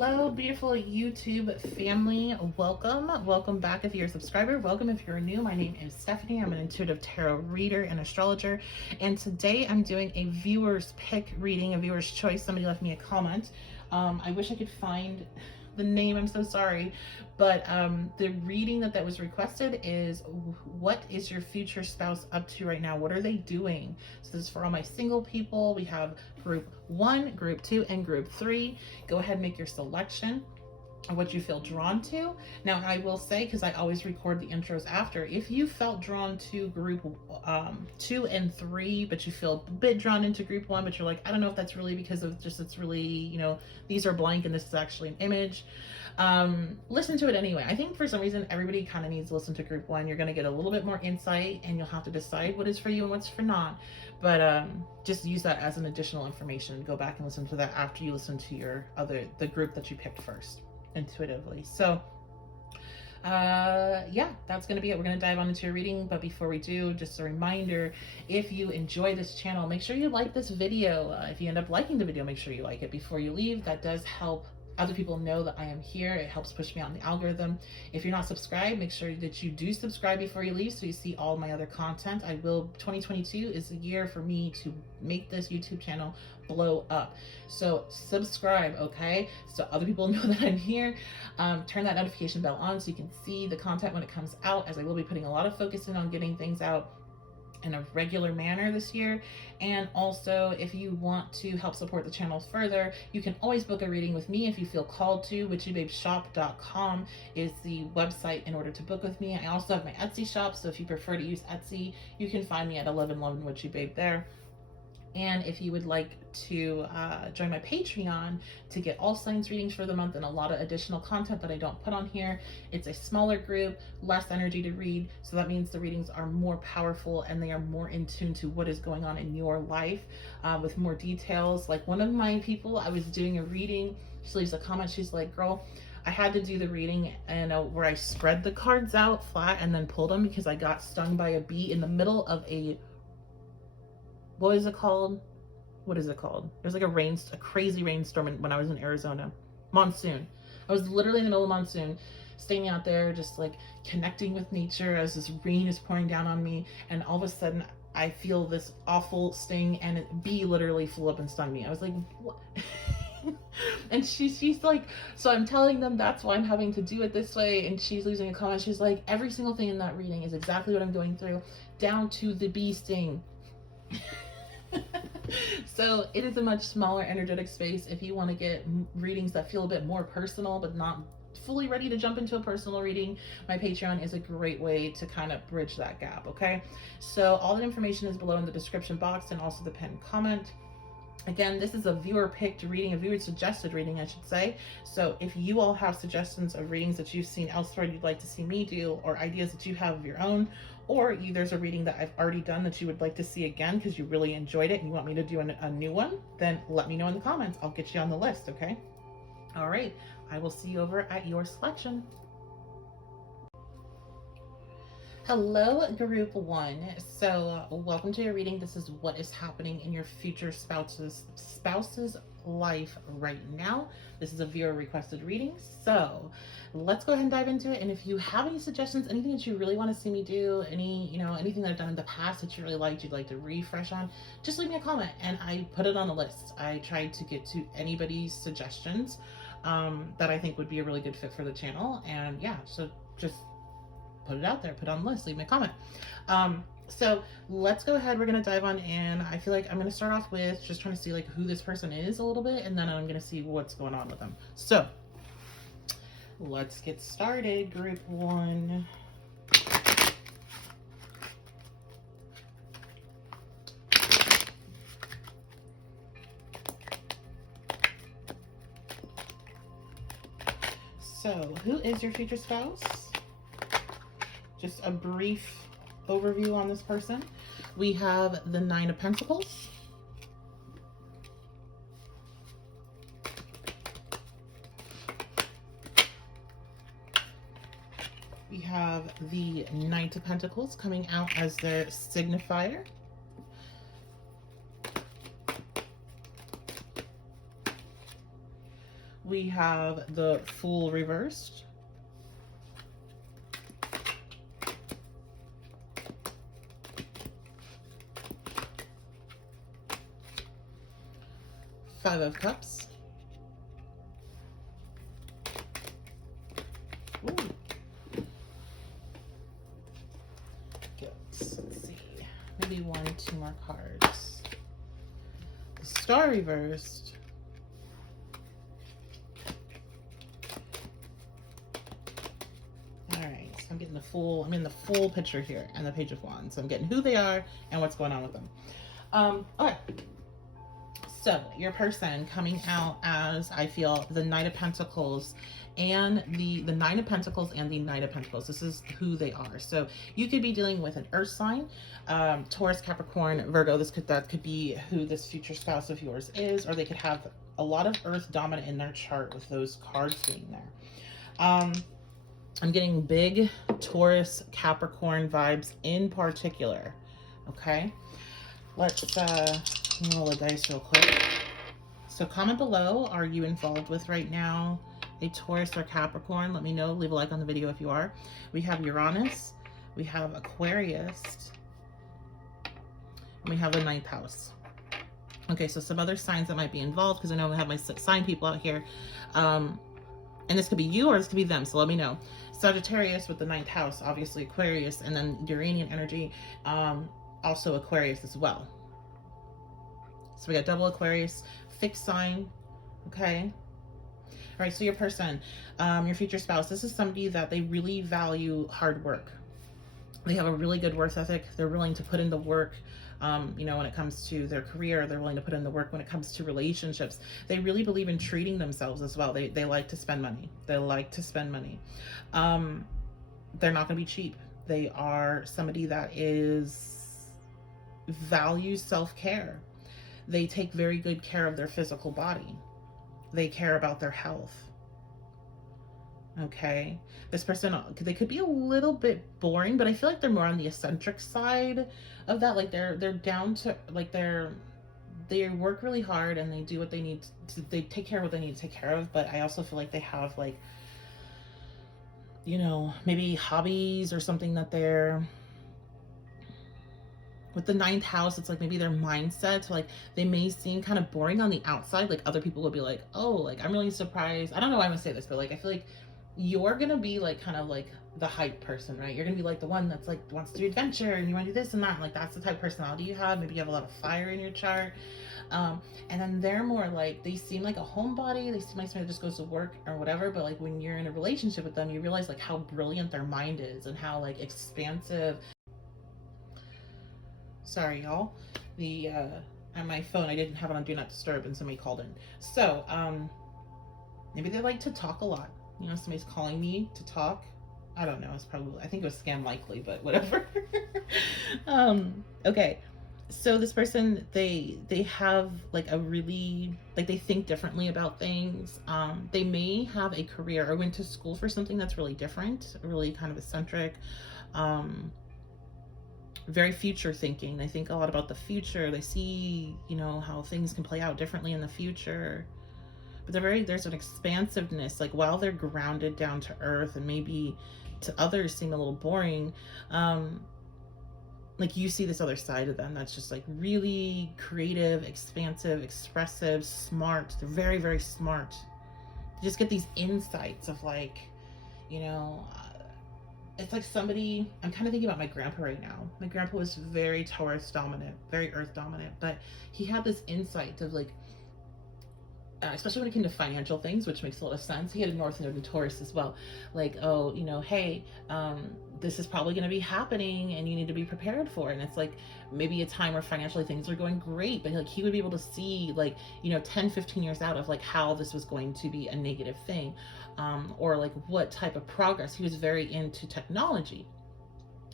Hello, beautiful YouTube family. Welcome back if you're a subscriber. Welcome if you're new. My name is Stephanie. I'm an intuitive tarot reader and astrologer. And today I'm doing a viewer's pick reading, a viewer's choice. Somebody left me a comment. I wish I could find the name. I'm so sorry. But the reading that was requested is, what is your future spouse up to right now? What are they doing? So this is for all my single people. We have group 1, group 2, and group 3. Go ahead and make your selection of what you feel drawn to. Now, I will say, because I always record the intros after, if you felt drawn to group 2 and 3, but you feel a bit drawn into group 1, but you're like, I don't know if that's really because of just, it's really, you know, these are blank and this is actually an image. Listen to it anyway. I think for some reason, everybody kind of needs to listen to group 1. You're going to get a little bit more insight and you'll have to decide what is for you and what's for not. But just use that as an additional information. Go back and listen to that after you listen to the group that you picked first, intuitively. So yeah, that's gonna be it. We're gonna dive on into your reading, but before we do, just a reminder, if you enjoy this channel, make sure you like this video. If you end up liking the video, make sure you like it before you leave. That does help other people know that I am here. It helps push me out in the algorithm. If you're not subscribed, make sure that you do subscribe before you leave so you see all my other content. 2022 is the year for me to make this YouTube channel blow up. So subscribe, okay? So other people know that I'm here. Turn that notification bell on so you can see the content when it comes out, as I will be putting a lot of focus in on getting things out in a regular manner this year. And also, if you want to help support the channel further, you can always book a reading with me if you feel called to. witchybabeshop.com is the website in order to book with me. I also have my Etsy shop, so if you prefer to use Etsy, you can find me at 1111 witchybabe there. And if you would like to join my Patreon to get all signs readings for the month and a lot of additional content that I don't put on here, it's a smaller group, less energy to read. So that means the readings are more powerful and they are more in tune to what is going on in your life with more details. Like one of my people, I was doing a reading, she leaves a comment, she's like, girl, I had to do the reading and where I spread the cards out flat and then pulled them because I got stung by a bee in the middle of what is it called? There's like a crazy rainstorm when I was in Arizona. Monsoon. I was literally in the middle of monsoon, staying out there, just like connecting with nature as this rain is pouring down on me. And all of a sudden I feel this awful sting and a bee literally flew up and stung me. I was like, what? And she's like, so I'm telling them that's why I'm having to do it this way. And she's losing a comment. She's like, every single thing in that reading is exactly what I'm going through, down to the bee sting. So it is a much smaller energetic space. If you want to get readings that feel a bit more personal but not fully ready to jump into a personal reading, my Patreon is a great way to kind of bridge that gap. Okay, so all that information is below in the description box and also the pinned comment. Again, this is a viewer picked reading, a viewer suggested reading, I should say. So if you all have suggestions of readings that you've seen elsewhere you'd like to see me do, or ideas that you have of your own, or there's a reading that I've already done that you would like to see again because you really enjoyed it and you want me to do a new one, then let me know in the comments. I'll get you on the list, okay? All right, I will see you over at your selection. Hello, group 1. So welcome to your reading. This is what is happening in your future spouse's life right now. This is a viewer requested reading. So let's go ahead and dive into it. And if you have any suggestions, anything that you really want to see me do, anything that I've done in the past that you really liked, you'd like to refresh on, just leave me a comment and I put it on a list. I tried to get to anybody's suggestions that I think would be a really good fit for the channel. And yeah, so just put it out there, put it on the list, leave me a comment. So let's go ahead. We're going to dive on in. I feel like I'm going to start off with just trying to see like who this person is a little bit, and then I'm going to see what's going on with them. So let's get started, group 1. So who is your future spouse? Just a brief overview on this person. We have the 9 of Pentacles. We have the Knight of Pentacles coming out as their signifier. We have the Fool reversed. Five of Cups. Ooh. Good. Let's see. Maybe 1 or 2 more cards. The Star reversed. All right. So I'm getting the full. I'm in the full picture here, and the Page of Wands. So I'm getting who they are and what's going on with them. Okay. So your person coming out as, I feel, the Knight of Pentacles and the Nine of Pentacles and the Knight of Pentacles. This is who they are. So you could be dealing with an earth sign, Taurus, Capricorn, Virgo. That could be who this future spouse of yours is, or they could have a lot of earth dominant in their chart with those cards being there. I'm getting big Taurus, Capricorn vibes in particular. Okay. Let's roll the dice real quick. So comment below, are you involved with right now a Taurus or Capricorn? Let me know. Leave a like on the video if you are. We have Uranus. We have Aquarius. And we have the 9th house. Okay, so some other signs that might be involved, because I know I have my sign people out here. And this could be you or this could be them, so let me know. Sagittarius with the 9th house, obviously Aquarius, and then Uranian energy, also Aquarius as well. So we got double Aquarius, fixed sign, okay? All right, so your person, your future spouse, this is somebody that they really value hard work. They have a really good work ethic. They're willing to put in the work, you know, when it comes to their career. They're willing to put in the work when it comes to relationships. They really believe in treating themselves as well. They like to spend money. They like to spend money. They're not going to be cheap. They are somebody that values self-care. They take very good care of their physical body. They care about their health. Okay. This person, they could be a little bit boring, but I feel like they're more on the eccentric side of that. Like they're down to, like they work really hard and they do what they need to, they take care of what they need to take care of. But I also feel like they have, like, you know, maybe hobbies or something that they're, with the 9th house, it's like maybe their mindset, like they may seem kind of boring on the outside. Like other people will be like, oh, like I'm really surprised. I don't know why I'm gonna say this, but like I feel like you're gonna be like kind of like the hype person, right? You're gonna be like the one that's like wants to do adventure and you want to do this and that. Like that's the type of personality you have. Maybe you have a lot of fire in your chart. And then they're more like, they seem like a homebody. They seem like somebody that just goes to work or whatever. But like when you're in a relationship with them, you realize like how brilliant their mind is and how like expansive. Sorry, y'all. The on my phone, I didn't have it on Do Not Disturb, and somebody called in. So maybe they like to talk a lot. You know, somebody's calling me to talk. I don't know. It's probably, I think it was scam likely, but whatever. Okay. So this person, they have like a really, like they think differently about things. They may have a career or went to school for something that's really different, really kind of eccentric. Very future thinking. They think a lot about the future. They see, you know, how things can play out differently in the future. But there's an expansiveness, like while they're grounded down to earth and maybe to others seem a little boring, like you see this other side of them that's just like really creative, expansive, expressive, smart. They're very, very smart. You just get these insights of like, you know, it's like somebody, I'm kind of thinking about my grandpa right now. My grandpa was very Taurus dominant, very earth dominant, but he had this insight of like, especially when it came to financial things, which makes a lot of sense. He had a North Node in Taurus as well. Like, oh, you know, hey, this is probably going to be happening and you need to be prepared for it. And it's like maybe a time where financially things are going great, but like he would be able to see like, you know, 10, 15 years out of like how this was going to be a negative thing, or like what type of progress. He was very into technology.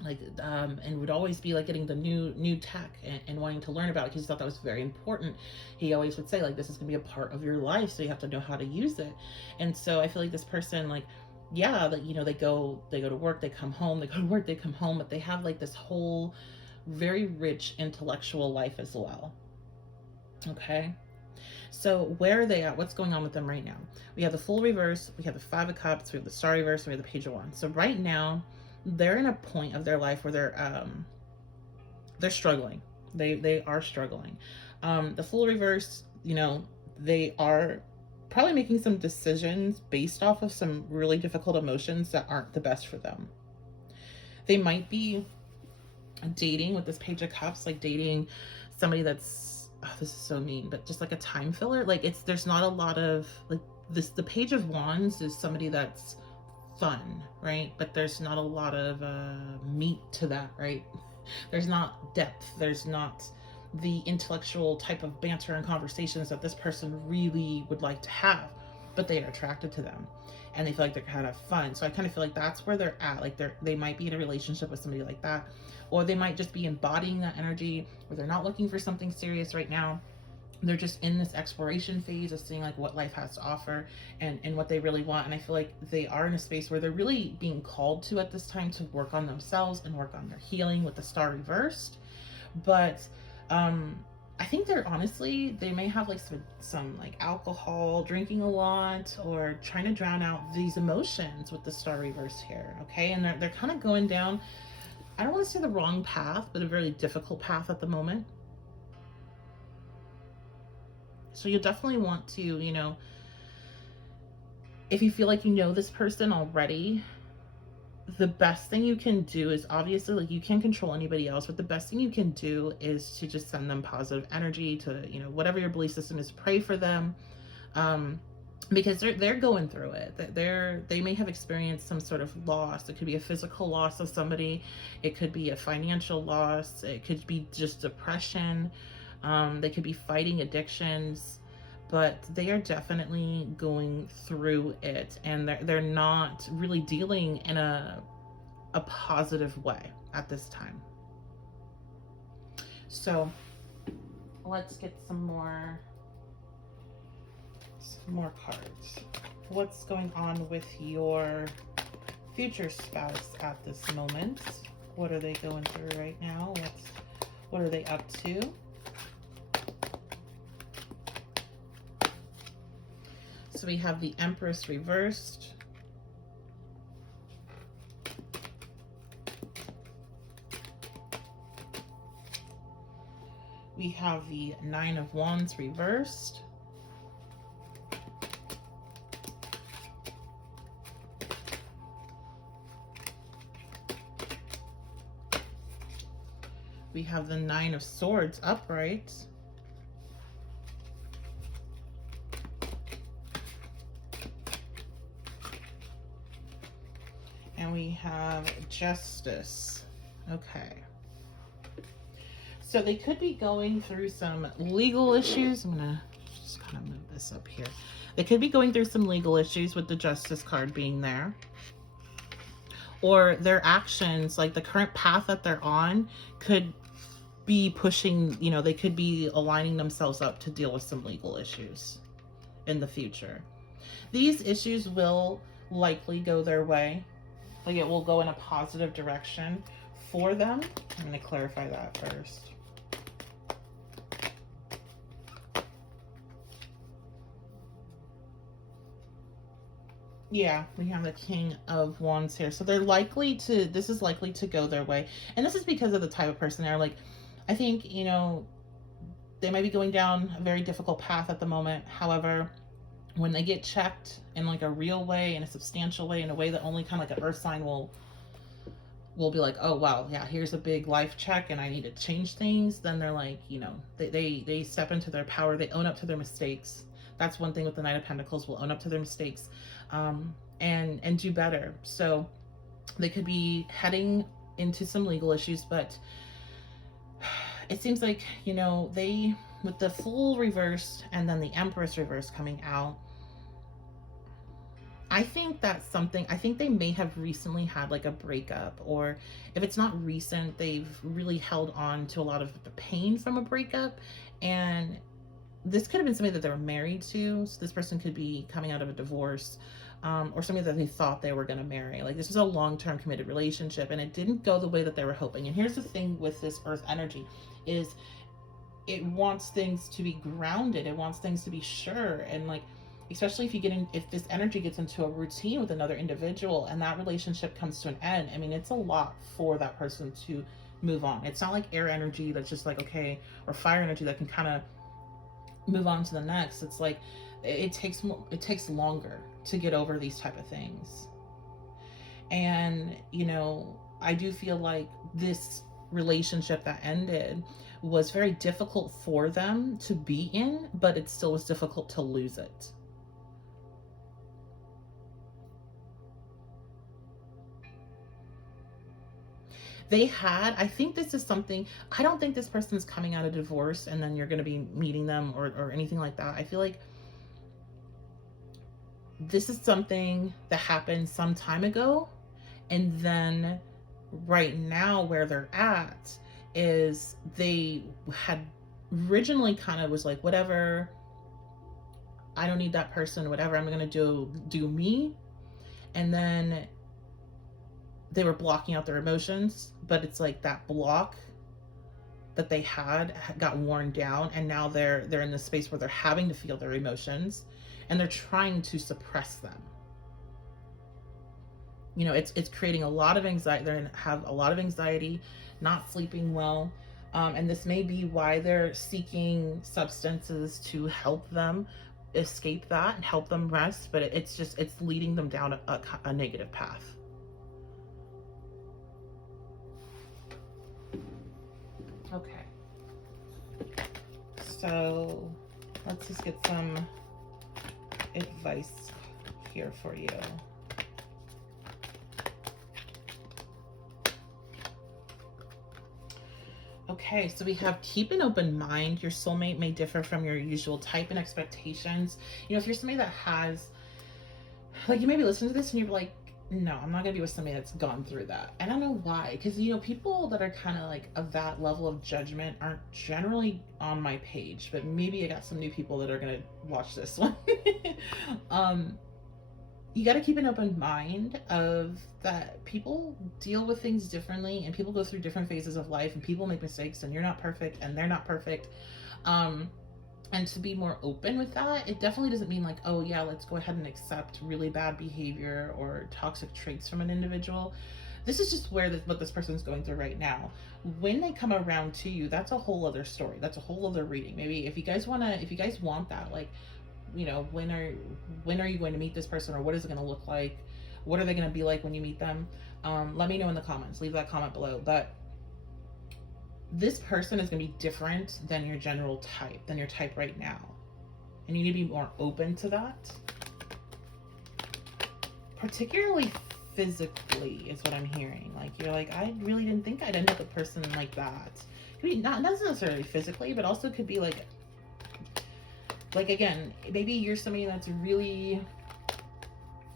Like and would always be like getting the new tech and wanting to learn about it because he thought that was very important. He always would say like, this is gonna be a part of your life, so you have to know how to use it. And so I feel like this person, like, yeah, that, you know, they go to work, they come home, they go to work, they come home, but they have like this whole very rich intellectual life as well. Okay. So where are they at? What's going on with them right now? We have the Fool reverse, we have the Five of Cups, we have the Star reverse, we have the Page of Wands. So right now, they're in a point of their life where they're struggling. They are struggling. The Fool reverse, you know, they are probably making some decisions based off of some really difficult emotions that aren't the best for them. They might be dating with this Page of Cups, like dating somebody that's, oh, this is so mean, but just like a time filler. Like there's not a lot of like this. The Page of Wands is somebody that's fun, right? But there's not a lot of meat to that, right? There's not depth. There's not the intellectual type of banter and conversations that this person really would like to have, but they are attracted to them and they feel like they're kind of fun. So I kind of feel like that's where they're at. Like they might be in a relationship with somebody like that, or they might just be embodying that energy, or they're not looking for something serious right now. They're just in this exploration phase of seeing like what life has to offer and what they really want. And I feel like they are in a space where they're really being called to at this time to work on themselves and work on their healing with the Star reversed. But I think they're honestly, they may have like some like alcohol, drinking a lot, or trying to drown out these emotions with the Star reverse here. Okay. And they're kind of going down, I don't want to say the wrong path, but a very difficult path at the moment. So you definitely want to, you know, if you feel like you know this person already, the best thing you can do is, obviously, like, you can't control anybody else, but the best thing you can do is to just send them positive energy, to, you know, whatever your belief system is, pray for them. Because they're going through it. They may have experienced some sort of loss. It could be a physical loss of somebody. It could be a financial loss. It could be just depression. They could be fighting addictions, but they are definitely going through it, and they're not really dealing in a positive way at this time. So let's get some more cards. What's going on with your future spouse at this moment? What are they going through right now? What are they up to? So we have the Empress reversed. We have the Nine of Wands reversed. We have the Nine of Swords upright. And we have Justice. Okay. So they could be going through some legal issues. I'm going to just kind of move this up here. They could be going through some legal issues with the Justice card being there. Or their actions, like the current path that they're on, could be pushing, you know, they could be aligning themselves up to deal with some legal issues in the future. These issues will likely go their way. Like, it will go in a positive direction for them. I'm going to clarify that first. Yeah, we have the King of Wands here. So they're likely to, this is likely to go their way. And this is because of the type of person they're. Like, I think, you know, they might be going down a very difficult path at the moment. However, when they get checked in like a real way, in a substantial way, in a way that only kind of like an earth sign will be like, oh wow, yeah, here's a big life check and I need to change things, then they're like, you know, they step into their power. They own up to their mistakes. That's one thing with the Knight of Pentacles, will own up to their mistakes, and do better. So they could be heading into some legal issues, but it seems like, you know, they, with the Fool reversed and then the Empress reverse coming out, I think that's something, I think they may have recently had like a breakup, or if it's not recent, they've really held on to a lot of the pain from a breakup. And this could have been somebody that they were married to. So this person could be coming out of a divorce, or somebody that they thought they were going to marry. Like, this was a long-term committed relationship and it didn't go the way that they were hoping. And here's the thing with this earth energy is, it wants things to be grounded. It wants things to be sure. And like, especially if this energy gets into a routine with another individual and that relationship comes to an end, I mean, it's a lot for that person to move on. It's not like air energy that's just like, okay, or fire energy that can kind of move on to the next. It's like, it takes longer to get over these type of things. And, I do feel like this relationship that ended was very difficult for them to be in, but it still was difficult to lose it. I think this is something, I don't think this person is coming out of divorce and then you're going to be meeting them or anything like that. I feel like this is something that happened some time ago. And then right now where they're at is they had originally kind of was like, whatever, I don't need that person, whatever, I'm going to do me. And then they were blocking out their emotions, but it's like that block that they had got worn down, and now they're in this space where they're having to feel their emotions and they're trying to suppress them. It's creating a lot of anxiety. They have a lot of anxiety, not sleeping well, and this may be why they're seeking substances to help them escape that and help them rest. But it's leading them down a negative path. Okay, so let's just get some advice here for you. Okay, so we have keep an open mind. Your soulmate may differ from your usual type and expectations. If you're somebody that has, like, you maybe listen to this and you're like, no, I'm not gonna be with somebody that's gone through that. I don't know why, because people that are kind of like of that level of judgment aren't generally on my page, but maybe I got some new people that are gonna watch this one. You got to keep an open mind of that people deal with things differently and people go through different phases of life and people make mistakes and you're not perfect and they're not perfect. And to be more open with that, it definitely doesn't mean like, oh yeah, let's go ahead and accept really bad behavior or toxic traits from an individual. This is just what this person's going through right now. When they come around to you, that's a whole other story. That's a whole other reading. Maybe if you guys want that, like, when are you going to meet this person, or what is it going to look like? What are they going to be like when you meet them? Let me know in the comments. Leave that comment below. But this person is going to be different than your general type, than your type right now. And you need to be more open to that. Particularly physically is what I'm hearing. Like, you're like, I really didn't think I'd end up with a person like that. Could be not necessarily physically, but also could be like again, maybe you're somebody that's really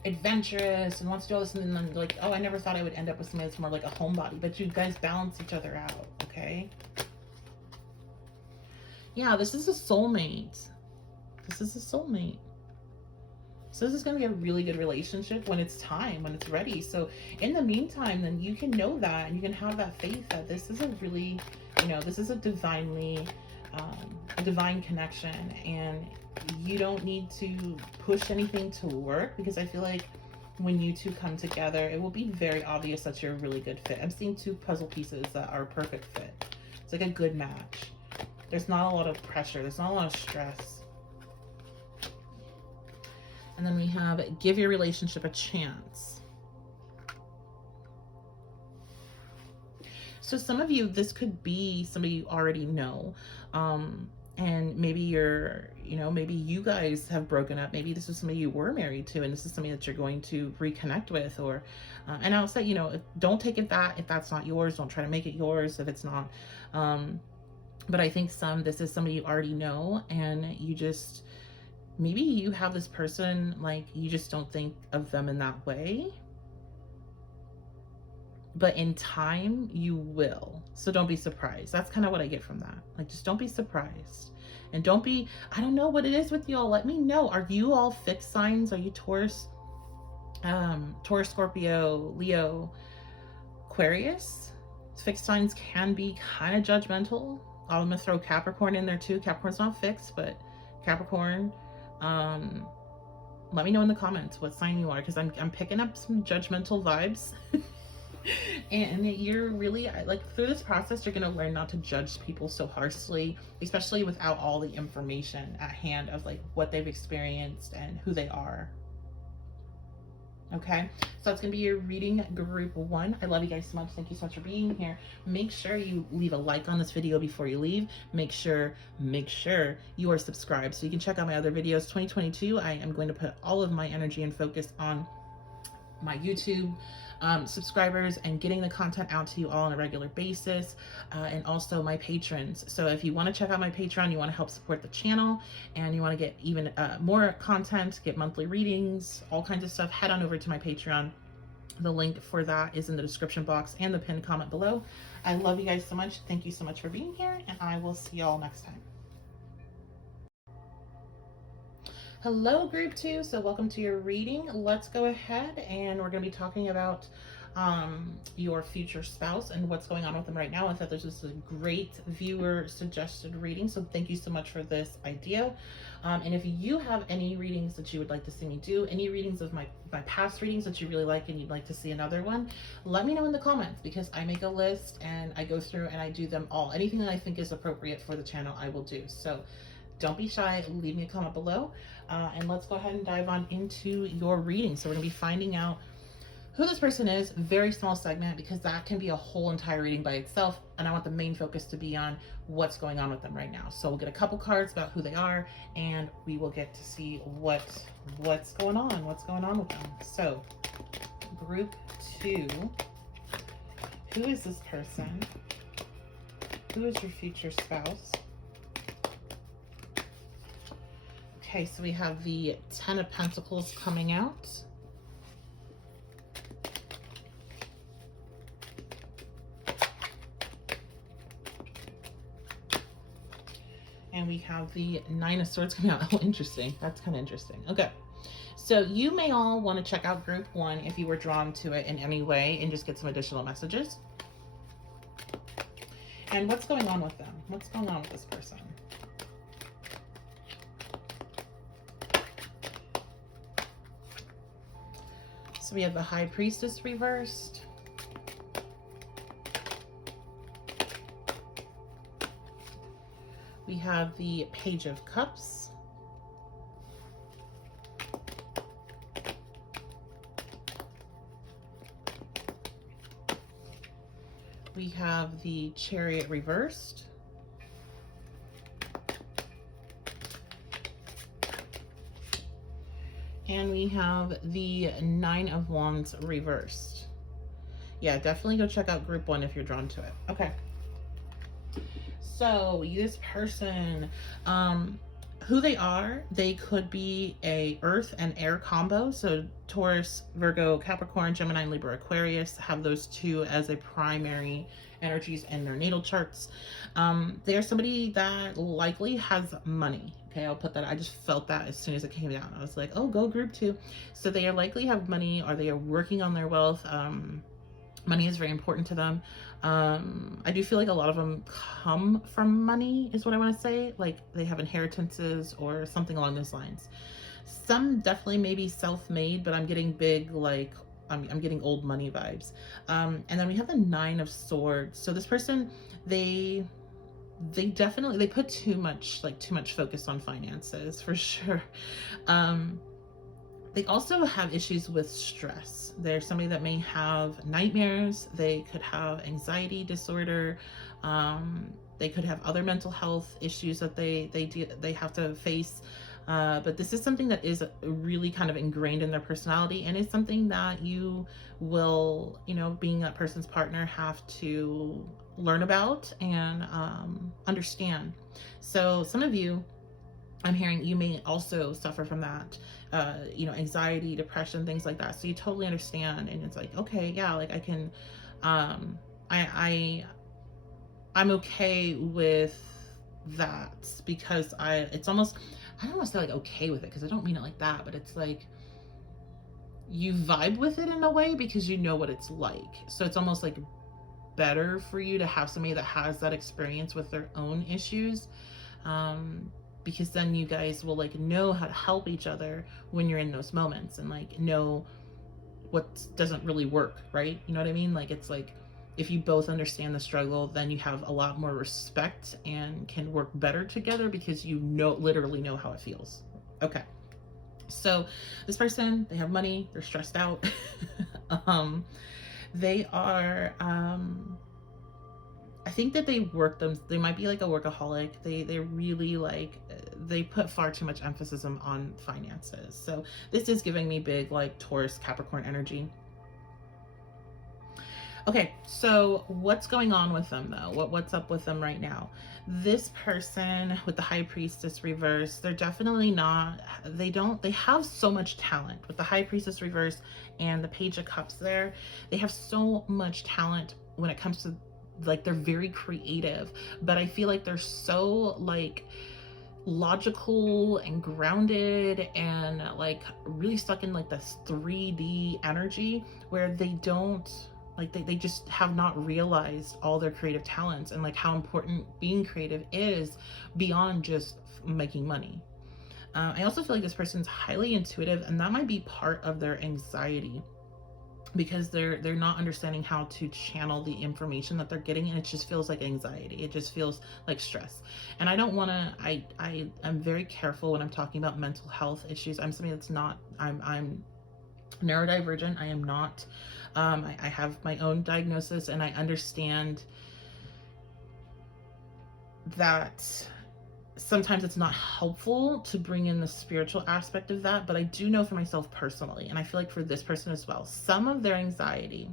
adventurous and wants to do all this, and then like, oh, I never thought I would end up with somebody that's more like a homebody, but you guys balance each other out. Okay, yeah, this is a soulmate. So this is going to be a really good relationship when it's time, when it's ready. So in the meantime, then you can know that, and you can have that faith that this is a really, this is a divine connection, and you don't need to push anything to work, because I feel like when you two come together, it will be very obvious that you're a really good fit. I'm seeing two puzzle pieces that are a perfect fit. It's like a good match. There's not a lot of pressure. There's not a lot of stress. And then we have give your relationship a chance. So some of you, this could be somebody you already know. And maybe maybe you guys have broken up. Maybe this is somebody you were married to, and this is somebody that you're going to reconnect with. Or, and I'll say, don't take it if that's not yours. Don't try to make it yours if it's not. But I think this is somebody you already know, and maybe you have this person, like, you just don't think of them in that way. But in time, you will. So don't be surprised. That's kind of what I get from that. Like, just don't be surprised. And I don't know what it is with y'all. Let me know. Are you all fixed signs? Are you Taurus, Scorpio, Leo, Aquarius? Fixed signs can be kind of judgmental. I'm gonna throw Capricorn in there too. Capricorn's not fixed, but Capricorn, let me know in the comments what sign you are, because I'm picking up some judgmental vibes. And you're really, like, through this process, you're going to learn not to judge people so harshly, especially without all the information at hand of like what they've experienced and who they are. Okay, so that's gonna be your reading group 1. I love you guys so much. Thank you so much for being here. Make sure you leave a like on this video before you leave. Make sure you are subscribed so you can check out my other videos. 2022, I am going to put all of my energy and focus on my YouTube subscribers and getting the content out to you all on a regular basis, and also my patrons. So if you want to check out my Patreon, you want to help support the channel, and you want to get even more content, get monthly readings, all kinds of stuff, head on over to my Patreon. The link for that is in the description box and the pinned comment below. I love you guys so much. Thank you so much for being here, and I will see y'all next time. Hello, group 2. So welcome to your reading. Let's go ahead, and we're going to be talking about your future spouse and what's going on with them right now. I thought this was a great viewer suggested reading, so thank you so much for this idea. And if you have any readings that you would like to see me do, any readings of my past readings that you really like and you'd like to see another one, let me know in the comments, because I make a list and I go through and I do them all. Anything that I think is appropriate for the channel, I will do. So don't be shy, leave me a comment below, and let's go ahead and dive on into your reading. So we're gonna be finding out who this person is. Very small segment, because that can be a whole entire reading by itself, and I want the main focus to be on what's going on with them right now. So we'll get a couple cards about who they are, and we will get to see what's going on with them. So group 2, who is this person? Who is your future spouse? Okay, so we have the 10 of Pentacles coming out. And we have the 9 of Swords coming out. Oh, interesting. That's kind of interesting. Okay, so you may all want to check out group 1 if you were drawn to it in any way, and just get some additional messages. And what's going on with them? What's going on with this person? So we have the High Priestess reversed. We have the Page of Cups. We have the Chariot reversed. And we have the 9 of Wands reversed. Yeah, definitely go check out group 1 if you're drawn to it. Okay. So this person, who they are, they could be a earth and air combo. So Taurus, Virgo, Capricorn, Gemini, Libra, Aquarius have those 2 as a primary energies in their natal charts. They're somebody that likely has money. Okay, I'll put that. I just felt that as soon as it came down. I was like, oh, go group 2. So they are likely have money, or they are working on their wealth. Money is very important to them. I do feel like a lot of them come from money, is what I want to say. Like they have inheritances or something along those lines. Some definitely maybe self-made, but I'm getting big, like I'm getting old money vibes. And then we have the 9 of Swords. So this person, they definitely, they put too much focus on finances, for sure. They also have issues with stress. They're somebody that may have nightmares. They could have anxiety disorder. They could have other mental health issues that they have to face. But this is something that is really kind of ingrained in their personality, and it's something that you will, being that person's partner, have to learn about and understand. So some of you, I'm hearing, you may also suffer from that, anxiety, depression, things like that. So you totally understand, and it's like, okay, yeah, like I can, I'm okay with that, because it's almost, I don't want to say like okay with it, because I don't mean it like that, but it's like you vibe with it in a way because you know what it's like. So it's almost like better for you to have somebody that has that experience with their own issues, because then you guys will like know how to help each other when you're in those moments, and like know what doesn't really work, right? You know what I mean? Like, it's like, if you both understand the struggle, then you have a lot more respect and can work better together because you know, literally know how it feels. Okay. So this person, they have money, they're stressed out. They are, I think that they work them, they might be like a workaholic. They really like, they put far too much emphasis on finances. So this is giving me big like Taurus, Capricorn energy. Okay, so what's going on with them though? What's up with them right now? This person with the High Priestess reverse, they're definitely not, they have so much talent. With the High Priestess reverse and the Page of Cups there, they have so much talent when it comes to, like, they're very creative, but I feel like they're so like logical and grounded and like really stuck in like this 3D energy where they don't, like, they just have not realized all their creative talents and like how important being creative is beyond just making money. I also feel like this person's highly intuitive, and that might be part of their anxiety, because they're not understanding how to channel the information that they're getting, and it just feels like anxiety. It just feels like stress. And I don't want to, I'm very careful when I'm talking about mental health issues. I'm somebody that's not, I'm neurodivergent. I am not, I have my own diagnosis, and I understand that sometimes it's not helpful to bring in the spiritual aspect of that, but I do know for myself personally, and I feel like for this person as well, some of their anxiety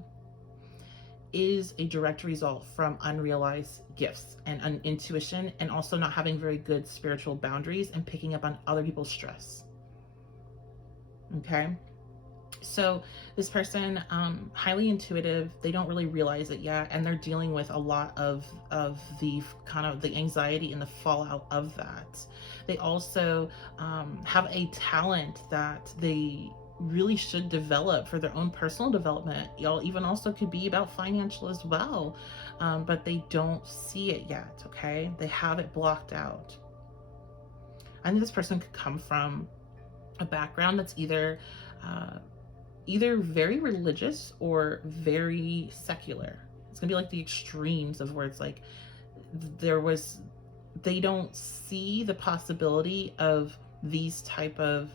is a direct result from unrealized gifts and intuition, and also not having very good spiritual boundaries and picking up on other people's stress. Okay. So this person, highly intuitive, they don't really realize it yet, and they're dealing with a lot of the kind of the anxiety and the fallout of that. They also have a talent that they really should develop for their own personal development. Y'all even also could be about financial as well, but they don't see it yet. Okay, they have it blocked out. I think this person could come from a background that's either very religious or very secular. It's gonna be like the extremes of where it's like they don't see the possibility of these type of,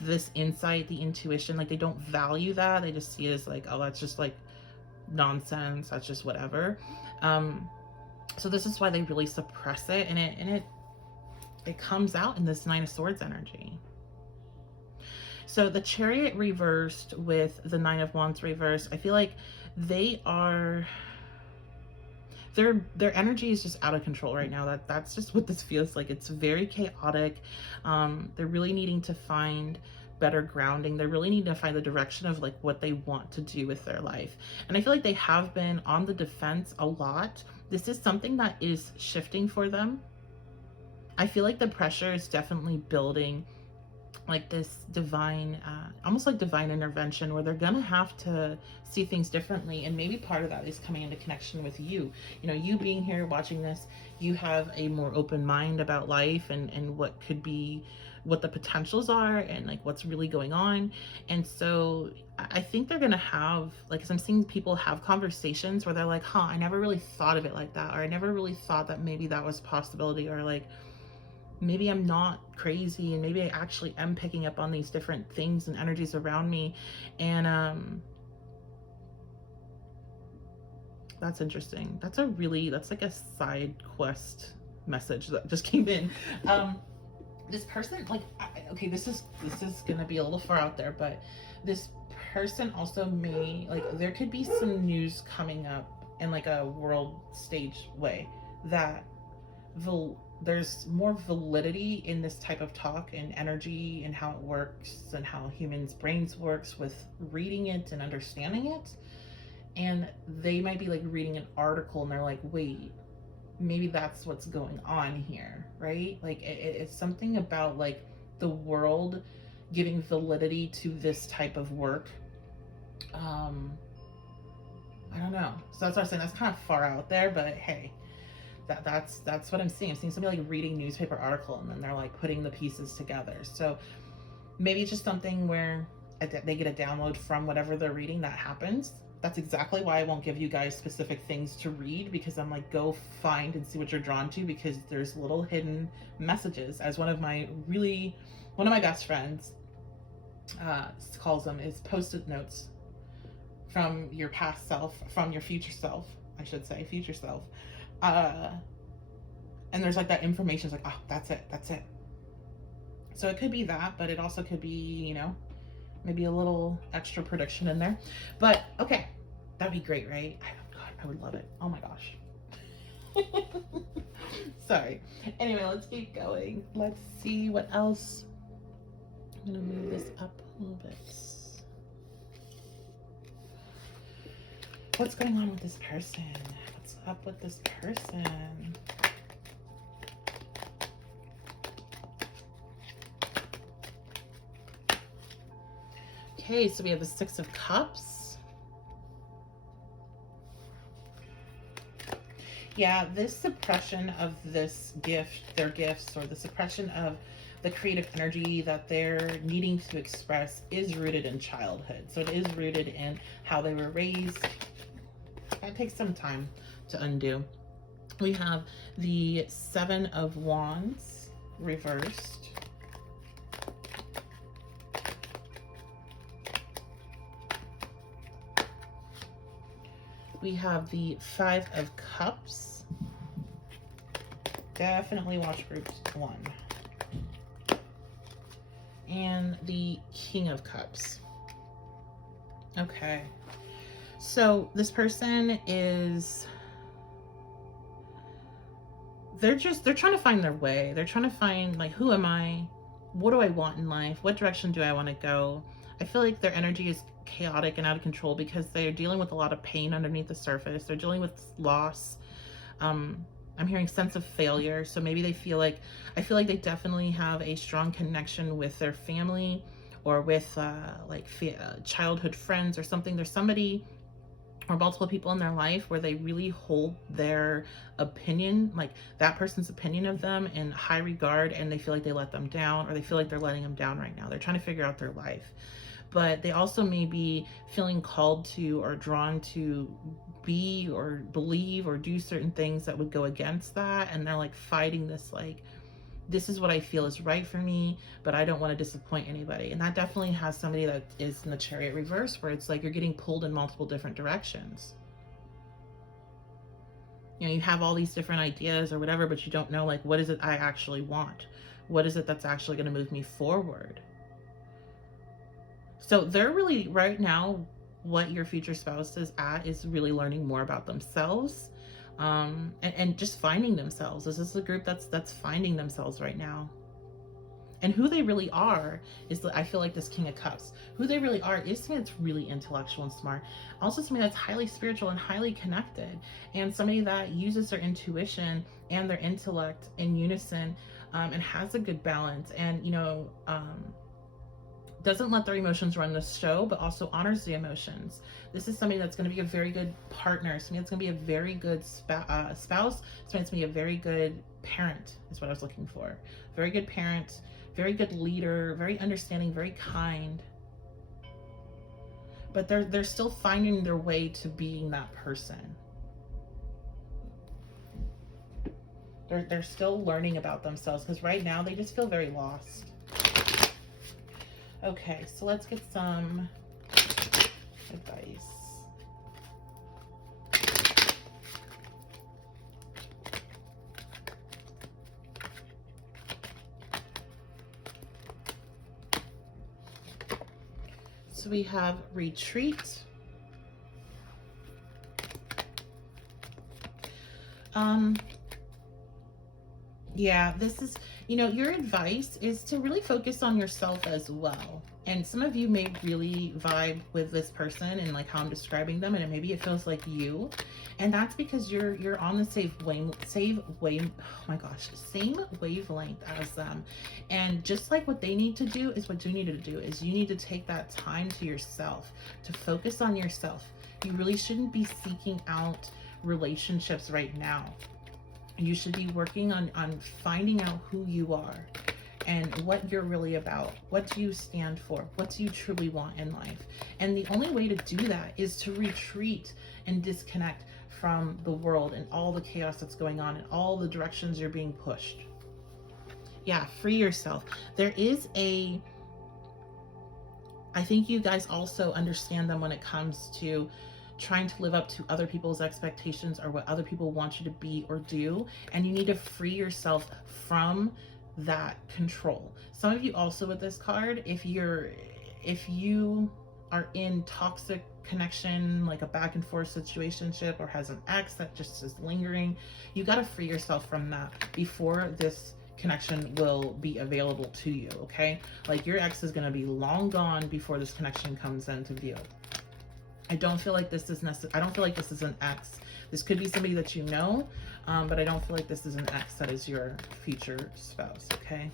this insight, the intuition, like they don't value that. They just see it as like, oh, that's just like nonsense, that's just whatever. So this is why they really suppress it, and it comes out in this Nine of Swords energy. So the Chariot reversed with the Nine of Wands reversed, I feel like they are, their energy is just out of control right now. That's just what this feels like. It's very chaotic. They're really needing to find better grounding. They really need to find the direction of like what they want to do with their life. And I feel like they have been on the defense a lot. This is something that is shifting for them. I feel like the pressure is definitely building, like this divine, almost like divine intervention, where they're gonna have to see things differently. And maybe part of that is coming into connection with you. You know, you being here watching this, you have a more open mind about life and what could be, what the potentials are, and like what's really going on. And so I think they're gonna have, like, 'cause I'm seeing people have conversations where they're like, huh, I never really thought of it like that, or I never really thought that maybe that was a possibility, or like, maybe I'm not crazy, and maybe I actually am picking up on these different things and energies around me. And that's interesting. That's like a side quest message that just came in. This person, like, okay, this is gonna be a little far out there, but this person also may, like, there could be some news coming up in like a world stage way that there's more validity in this type of talk and energy and how it works and how humans' brains works with reading it and understanding it. And they might be like reading an article and they're like, wait, maybe that's what's going on here, right? Like it's something about like the world giving validity to this type of work. I don't know. So that's what I'm saying. That's kind of far out there, but hey, that's what I'm seeing. I'm seeing somebody like reading newspaper article and then they're like putting the pieces together. So maybe it's just something where they get a download from whatever they're reading that happens. That's exactly why I won't give you guys specific things to read, because I'm like, go find and see what you're drawn to, because there's little hidden messages. As one of my best friends calls them, is post-it notes from your past self, from your future self, I should say, future self. And there's like that information is like, oh, that's it. So it could be that, but it also could be, you know, maybe a little extra prediction in there. But okay, that'd be great, right? God, I would love it. Oh my gosh. Sorry. Anyway, let's keep going. Let's see what else. I'm gonna move this up a little bit. What's going on with this person? What's up with this person? Okay, so we have the Six of Cups. Yeah, this suppression of this gift, their gifts, or the suppression of the creative energy that they're needing to express is rooted in childhood. So it is rooted in how they were raised. That takes some time to undo. We have the Seven of Wands reversed. We have the Five of Cups. Definitely watch group 1. And the King of Cups. Okay. So this person is, they're trying to find their way. They're trying to find, like, who am I? What do I want in life? What direction do I want to go? I feel like their energy is chaotic and out of control because they're dealing with a lot of pain underneath the surface. They're dealing with loss. I'm hearing sense of failure. So maybe they feel like, I feel like they definitely have a strong connection with their family or with childhood friends or something. There's somebody or multiple people in their life where they really hold their opinion, like that person's opinion of them, in high regard, and they feel like they let them down, or they feel like they're letting them down right now. They're trying to figure out their life. But they also may be feeling called to or drawn to be or believe or do certain things that would go against that. And they're like fighting this, like, this is what I feel is right for me, but I don't want to disappoint anybody. And that definitely has somebody that is in the Chariot reverse, where it's like you're getting pulled in multiple different directions. You know, you have all these different ideas or whatever, but you don't know, like, what is it I actually want? What is it that's actually going to move me forward? So they're really, right now, what your future spouse is at is really learning more about themselves, and just finding themselves. This is a group that's finding themselves right now. And who they really are is, I feel like, this King of Cups. Who they really are is somebody that's really intellectual and smart. Also somebody that's highly spiritual and highly connected. And somebody that uses their intuition and their intellect in unison, and has a good balance. And, you know, doesn't let their emotions run the show, but also honors the emotions. This is somebody that's going to be a very good partner. Somebody that's going to be a very good spouse. Somebody that's going to be a very good parent is what I was looking for. Very good parent, very good leader, very understanding, very kind. But they're still finding their way to being that person. They're still learning about themselves, because right now they just feel very lost. Okay, so let's get some advice. So we have retreat. Yeah, this is, you know, your advice is to really focus on yourself as well. And some of you may really vibe with this person and like how I'm describing them, and maybe it feels like you. And that's because you're on the oh my gosh, same wavelength as them. And just like what they need to do is what you need to do is you need to take that time to yourself, to focus on yourself. You really shouldn't be seeking out relationships right now. You should be working on finding out who you are and what you're really about. What do you stand for? What do you truly want in life? And the only way to do that is to retreat and disconnect from the world and all the chaos that's going on and all the directions you're being pushed. Yeah, free yourself. I think you guys also understand them when it comes to trying to live up to other people's expectations or what other people want you to be or do. And you need to free yourself from that control. Some of you also with this card, if you are in toxic connection, like a back and forth situationship, or has an ex that just is lingering, you got to free yourself from that before this connection will be available to you. Okay, like your ex is going to be long gone before this connection comes into view. I don't feel like this is I don't feel like this is an ex. This could be somebody that you know, but I don't feel like this is an ex that is your future spouse, okay?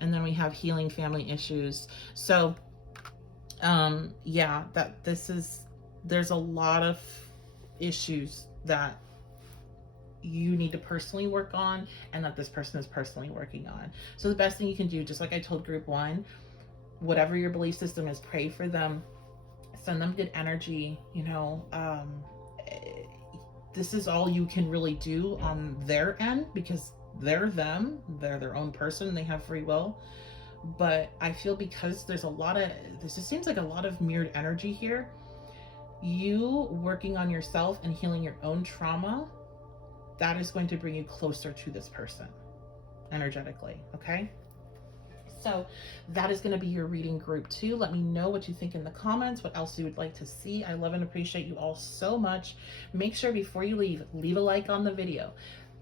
And then we have healing family issues. So, yeah, there's a lot of issues that you need to personally work on and that this person is personally working on. So the best thing you can do, just like I told group 1, whatever your belief system is, pray for them. Send them good energy, you know. This is all you can really do on their end because they're them, they're their own person, they have free will. But I feel because this just seems like a lot of mirrored energy here. You working on yourself and healing your own trauma, that is going to bring you closer to this person energetically, okay? So that is going to be your reading group 2. Let me know what you think in the comments, what else you would like to see. I love and appreciate you all so much. Make sure before you leave a like on the video.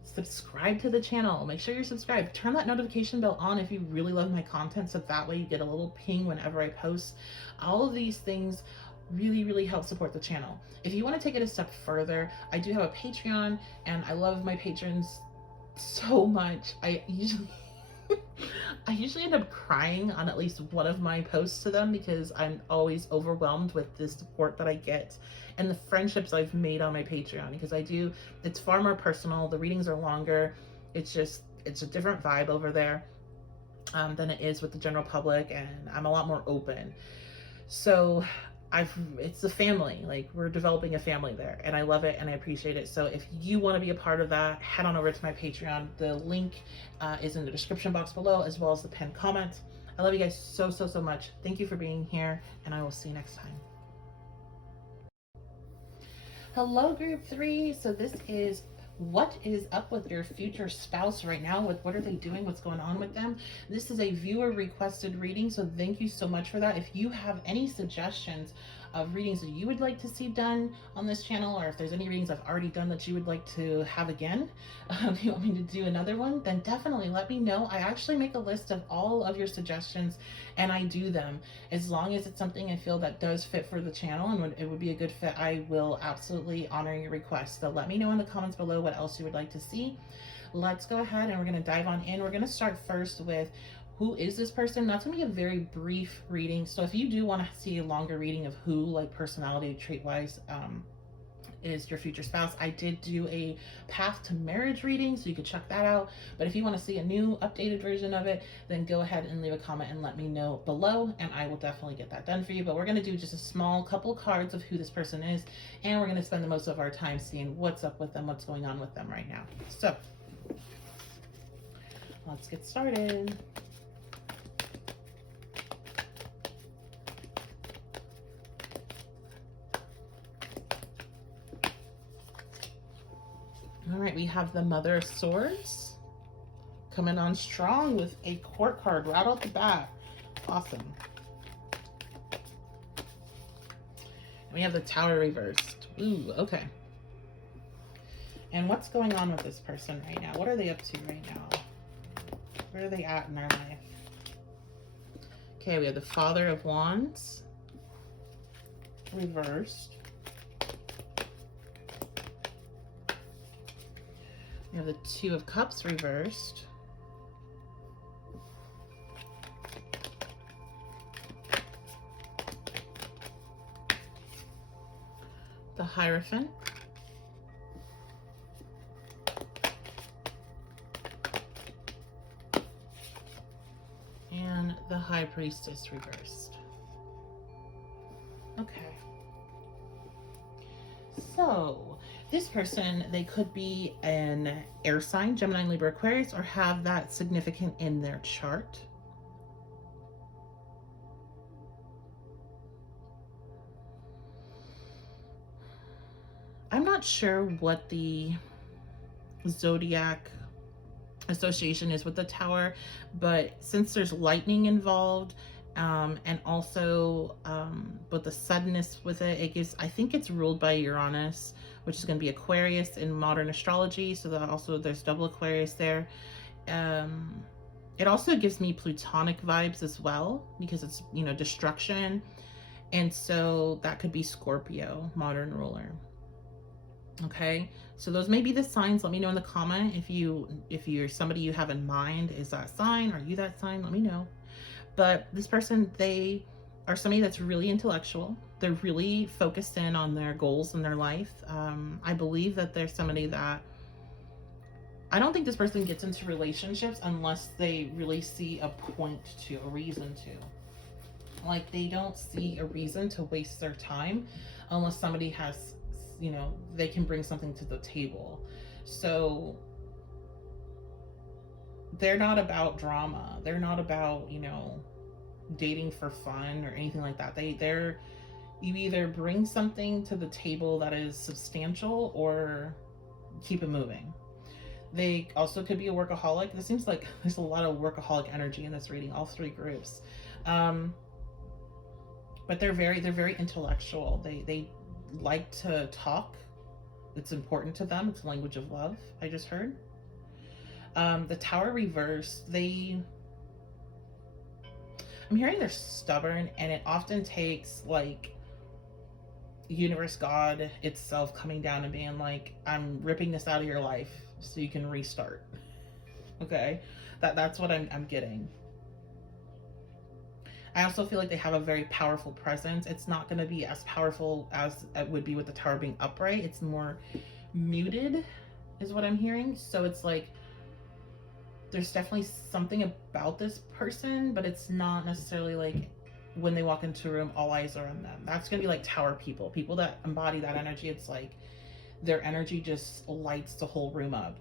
Subscribe to the channel. Make sure you're subscribed. Turn that notification bell on if you really love my content, so that way you get a little ping whenever I post. All of these things really, really help support the channel. If you want to take it a step further, I do have a Patreon, and I love my patrons so much. I usually end up crying on at least one of my posts to them because I'm always overwhelmed with the support that I get and the friendships I've made on my Patreon, because it's far more personal. The readings are longer. It's a different vibe over there than it is with the general public, and I'm a lot more open. So it's a family, like we're developing a family there, and I love it and I appreciate it. So if you want to be a part of that, head on over to my Patreon. The link is in the description box below, as well as the pinned comment. I love you guys so, so, so much. Thank you for being here, and I will see you next time. Hello, group 3. So this is what is up with your future spouse right now. What are they doing? What's going on with them? This is a viewer requested reading, so thank you so much for that. If you have any suggestions of readings that you would like to see done on this channel, or if there's any readings I've already done that you would like to have again, if you want me to do another one, then definitely let me know. I actually make a list of all of your suggestions and I do them. As long as it's something I feel that does fit for the channel and it would be a good fit, I will absolutely honor your request. So let me know in the comments below what else you would like to see. Let's go ahead and we're going to dive on in. We're going to start first with who is this person. That's going to be a very brief reading. So if you do want to see a longer reading of who, like personality trait wise, is your future spouse, I did do a path to marriage reading, so you could check that out. But if you want to see a new updated version of it, then go ahead and leave a comment and let me know below, and I will definitely get that done for you. But we're going to do just a small couple cards of who this person is, and we're going to spend the most of our time seeing what's up with them, what's going on with them right now. So let's get started. All right, we have the Mother of Swords coming on strong with a court card right off the bat. Awesome. And we have the Tower reversed. Ooh, okay. And what's going on with this person right now? What are they up to right now? Where are they at in their life? Okay, we have the Father of Wands reversed. We have the Two of Cups reversed. The Hierophant. And the High Priestess reversed. Okay. So, this person, they could be an air sign, Gemini, Libra, Aquarius, or have that significant in their chart. I'm not sure what the zodiac association is with the Tower, but since there's lightning involved, and also with the suddenness with it, it gives, I think it's ruled by Uranus, which is going to be Aquarius in modern astrology, so that also there's double Aquarius there. It also gives me Plutonic vibes as well, because it's, you know, destruction, and so that could be Scorpio, modern ruler. Okay, so those may be the signs. Let me know in the comment if you're somebody you have in mind. Is that sign? Are you that sign? Let me know. But this person, they are somebody that's really intellectual. They're really focused in on their goals in their life. I believe that there's somebody that, I don't think this person gets into relationships unless they really see a point to, a reason to. Like, they don't see a reason to waste their time unless somebody has, you know, they can bring something to the table. So they're not about drama. They're not about, you know, dating for fun or anything like that. You either bring something to the table that is substantial or keep it moving. They also could be a workaholic. This seems like there's a lot of workaholic energy in this reading, all three groups. But they're very intellectual. They like to talk. It's important to them. It's a language of love, I just heard. The Tower reverse, I'm hearing they're stubborn, and it often takes like universe, God itself coming down and being like, I'm ripping this out of your life so you can restart. Okay, that's what I'm getting. I also feel like they have a very powerful presence. It's not going to be as powerful as it would be with the Tower being upright. It's more muted is what I'm hearing. So it's like there's definitely something about this person, but it's not necessarily like when they walk into a room, all eyes are on them. That's going to be like Tower people that embody that energy. It's like their energy just lights the whole room up,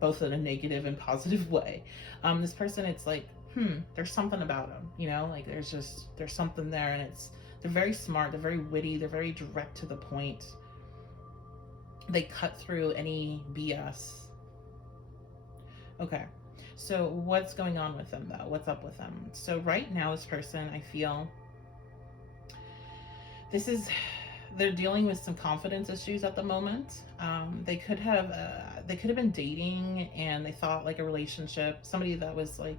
both in a negative and positive way. This person, it's like, there's something about them, you know, like there's something there, and they're very smart, they're very witty, they're very direct to the point. They cut through any BS. Okay, so what's going on with them though? What's up with them? So right now, this person, I feel they're dealing with some confidence issues at the moment. They could have been dating, and they thought like a relationship, somebody that was like,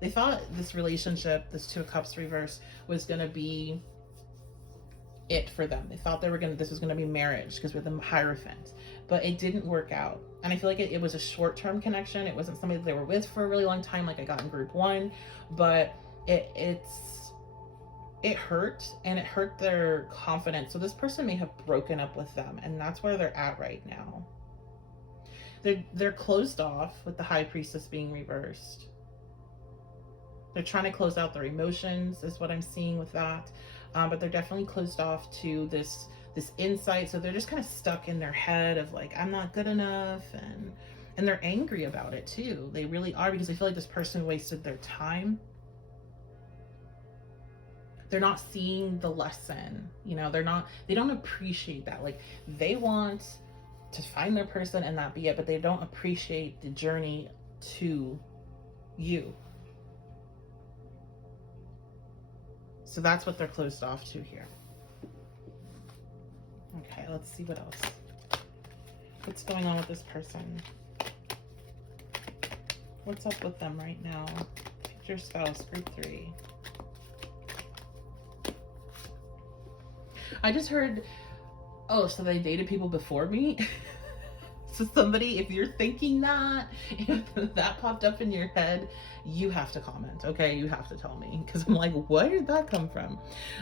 they thought this relationship, this Two of Cups reverse, was going to be it for them. They thought this was going to be marriage because we're the Hierophant, but it didn't work out. And I feel like it was a short-term connection. It wasn't somebody that they were with for a really long time, like I got in group 1, but it hurt, and it hurt their confidence. So this person may have broken up with them, and that's where they're at right now. They're closed off with the High Priestess being reversed. They're trying to close out their emotions is what I'm seeing with that. But they're definitely closed off to this insight. So they're just kind of stuck in their head of like, I'm not good enough. And they're angry about it too. They really are, because they feel like this person wasted their time. They're not seeing the lesson, you know, they don't appreciate that. Like, they want to find their person and that be it, but they don't appreciate the journey to you. So that's what they're closed off to here. Okay, let's see what else. What's going on with this person? What's up with them right now? Future spouse, group 3. I just heard, oh, so they dated people before me? So somebody, if you're thinking that, if that popped up in your head, you have to comment, okay? You have to tell me, because I'm like, where did that come from?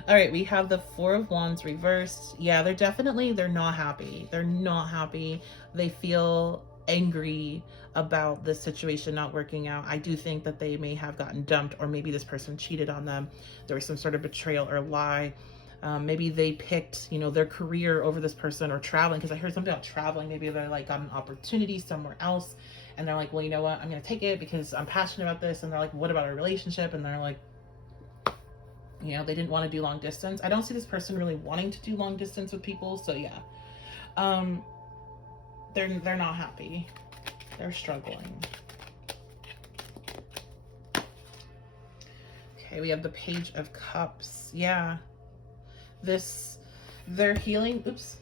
All right, we have the Four of Wands reversed. Yeah, they're not happy. They're not happy. They feel angry about this situation not working out. I do think that they may have gotten dumped, or maybe this person cheated on them. There was some sort of betrayal or lie. Maybe they picked, their career over this person, or traveling, because I heard something about traveling. Maybe they're like got an opportunity somewhere else, and they're like, well, you know what, I'm going to take it because I'm passionate about this. And they're like, what about a relationship? And they're like, they didn't want to do long distance. I don't see this person really wanting to do long distance with people. So yeah, they're not happy. They're struggling. Okay, we have the Page of Cups. Yeah. They're healing. Oops,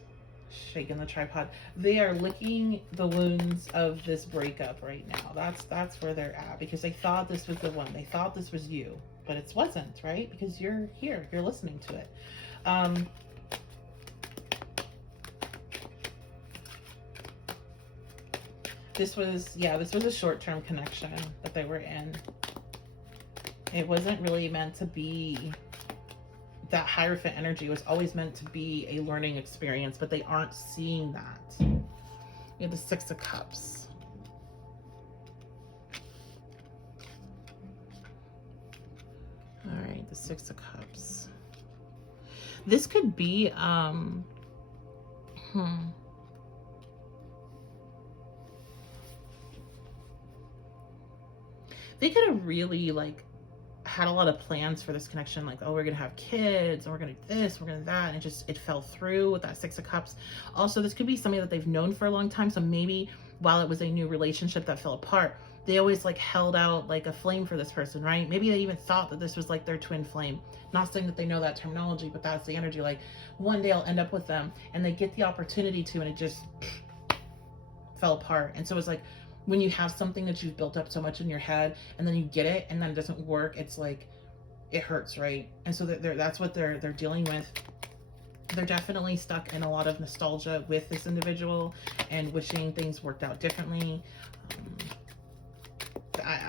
shaking the tripod. They are licking the wounds of this breakup right now. That's where they're at, because they thought this was the one. They thought this was you, but it wasn't, right? Because you're here, you're listening to it. This was a short-term connection that they were in. It wasn't really meant to be. That Hierophant energy was always meant to be a learning experience, but they aren't seeing that. We have the Six of Cups. All right, the Six of Cups. This could be, they could have really had a lot of plans for this connection, like, oh, we're gonna have kids, and we're gonna do this, we're gonna do that, and it fell through with that Six of Cups. Also, this could be somebody that they've known for a long time, so maybe while it was a new relationship that fell apart, they always held out a flame for this person, right? Maybe they even thought that this was their twin flame. Not saying that they know that terminology, but that's the energy. One day I'll end up with them, and they get the opportunity to, and it just fell apart. And so it's when you have something that you've built up so much in your head, and then you get it, and then it doesn't work, it's it hurts, right? And so that's what they're dealing with. They're definitely stuck in a lot of nostalgia with this individual and wishing things worked out differently.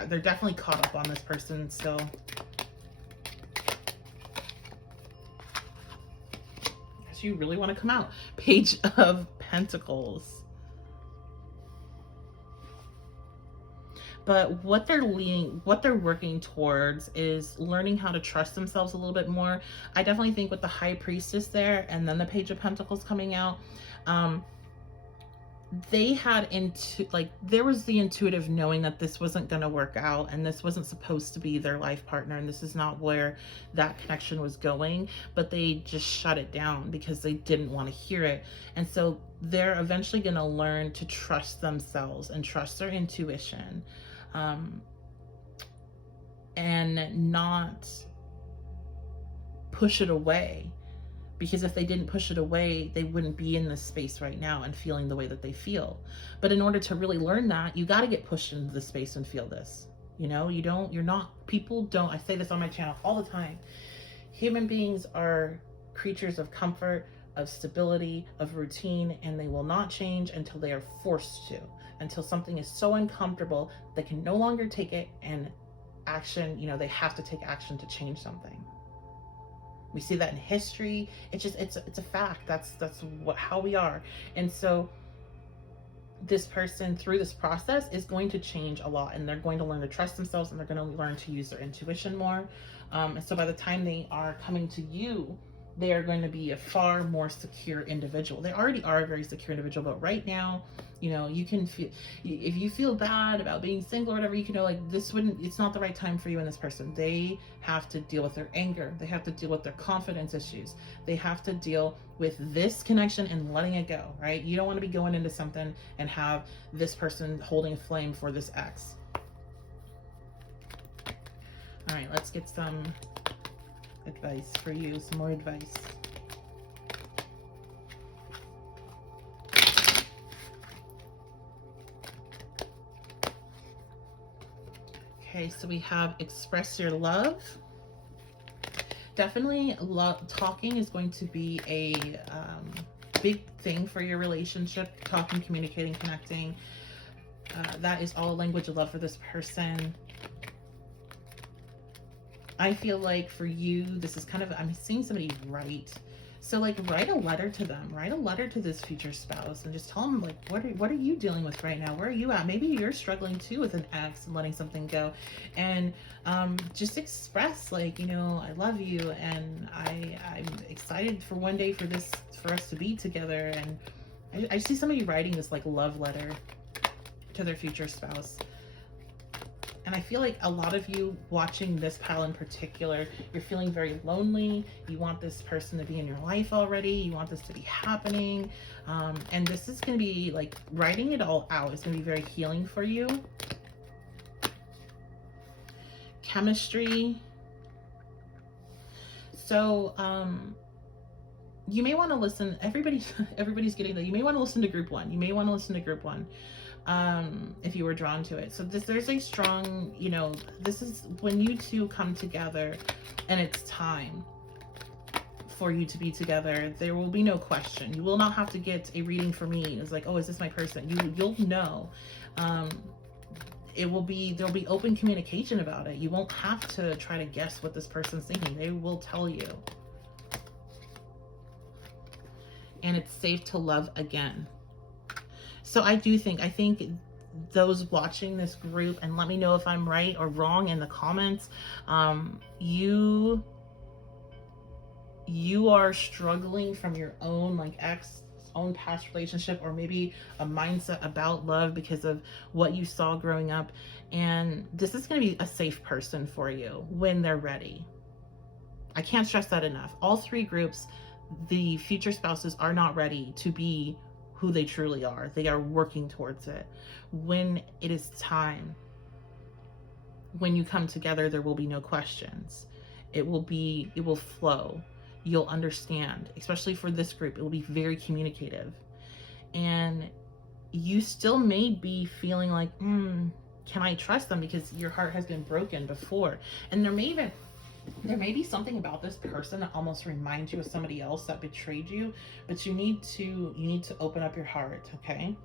They're definitely caught up on this person still. So you really want to come out. Page of Pentacles. But what they're working towards is learning how to trust themselves a little bit more. I definitely think with the High Priestess there, and then the Page of Pentacles coming out, they had there was the intuitive knowing that this wasn't going to work out, and this wasn't supposed to be their life partner, and this is not where that connection was going, but they just shut it down because they didn't want to hear it. And so they're eventually going to learn to trust themselves and trust their intuition, and not push it away. Because if they didn't push it away, they wouldn't be in this space right now and feeling the way that they feel. But in order to really learn that, you got to get pushed into the space and feel this. People don't, I say this on my channel all the time. Human beings are creatures of comfort, of stability, of routine, and they will not change until they are forced to. Until something is so uncomfortable, they can no longer take it, and action, they have to take action to change something. We see that in history. It's a fact. That's how we are. And so this person, through this process, is going to change a lot, and they're going to learn to trust themselves, and they're going to learn to use their intuition more. And so by the time they are coming to you, they are going to be a far more secure individual. They already are a very secure individual, but right now, you can feel, if you feel bad about being single or whatever, you can know it's not the right time for you and this person. They have to deal with their anger. They have to deal with their confidence issues. They have to deal with this connection and letting it go, right? You don't want to be going into something and have this person holding a flame for this ex. All right, let's get some advice for you, some more advice. Okay, so we have express your love. definitely talking is going to be a big thing for your relationship. Talking, communicating, connecting. That is all language of love for this person. I feel like for you, this is kind of, I'm seeing somebody write. So like write a letter to them, write a letter to this future spouse and just tell them like, what are you dealing with right now? Where are you at? Maybe you're struggling too with an ex and letting something go. And just express like, you know, I love you and I'm excited for one day for us to be together. And I see somebody writing this like love letter to their future spouse. And I feel like a lot of you watching this pile in particular, you're feeling very lonely. You want this person to be in your life already. You want this to be happening. And this is going to be like writing it all out is going to be very healing for you. Chemistry. So, you may want to listen. Everybody's getting that. You may want to listen to group one. You may want to listen to group one. If you were drawn to it. So there's a strong, you know, this is when you two come together and it's time for you to be together. There will be no question. You will not have to get a reading for me. It's like, oh, is this my person? You'll know. There'll be open communication about it. You won't have to try to guess what this person's thinking. They will tell you. And it's safe to love again. So I think those watching this group, and let me know if I'm right or wrong in the comments, you are struggling from your own like own past relationship, or maybe a mindset about love because of what you saw growing up. And this is going to be a safe person for you when they're ready. I can't stress that enough. All three groups, the future spouses are not ready to be who they truly are. They are working towards it. When it is time, when you come together, there will be no questions. It will flow. You'll understand, especially for this group, it will be very communicative. And you still may be feeling like, can I trust them? Because your heart has been broken before. And there may be something about this person that almost reminds you of somebody else that betrayed you, but you need to open up your heart, okay?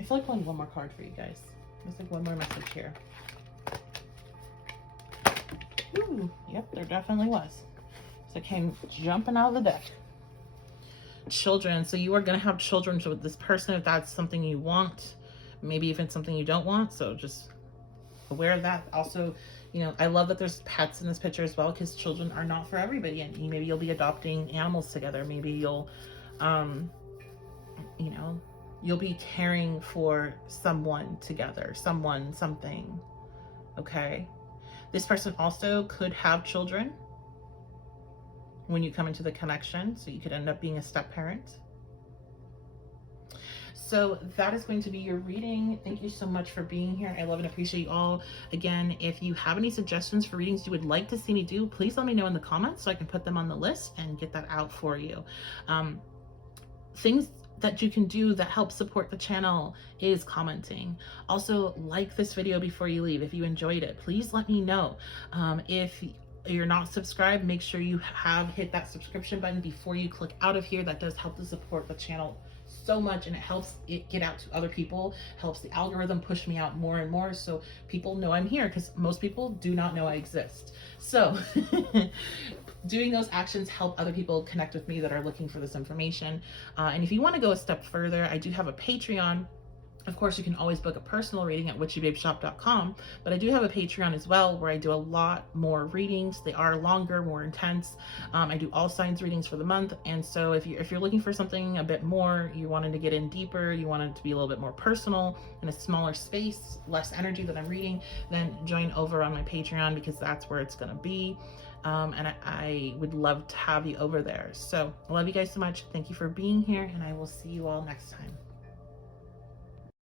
I feel like pulling one more card for you guys. There's like one more message here. Ooh, yep, there definitely was. So it came jumping out of the deck. Children. So you are going to have children with this person if that's something you want. Maybe if it's something you don't want, so just aware of that. Also, you know, I love that there's pets in this picture as well, because children are not for everybody, and maybe you'll be adopting animals together. Maybe you'll, you know, you'll be caring for someone together, something, okay? This person also could have children when you come into the connection, so you could end up being a step parent. So that is going to be your reading. Thank you so much for being here. I love and appreciate you all. Again, if you have any suggestions for readings you would like to see me do, please let me know in the comments so I can put them on the list and get that out for you. Things that you can do that help support the channel is commenting. Also, like this video before you leave. If you enjoyed it, please let me know. If you're not subscribed, make sure you hit that subscription button before you click out of here. That does help to support the channel so much, and it helps it get out to other people, helps the algorithm push me out more and more, so people know I'm here, because most people do not know I exist. So doing those actions help other people connect with me that are looking for this information. And if you want to go a step further, I do have a Patreon. Of course, you can always book a personal reading at witchybabeshop.com, but I do have a Patreon as well where I do a lot more readings. They are longer, more intense. I do all signs readings for the month, and so if you're looking for something a bit more, you wanted to get in deeper, you wanted to be a little bit more personal in a smaller space, less energy that I'm reading, then join over on my Patreon, because that's where it's going to be. And I would love to have you over there. So I love you guys so much. Thank you for being here, and I will see you all next time.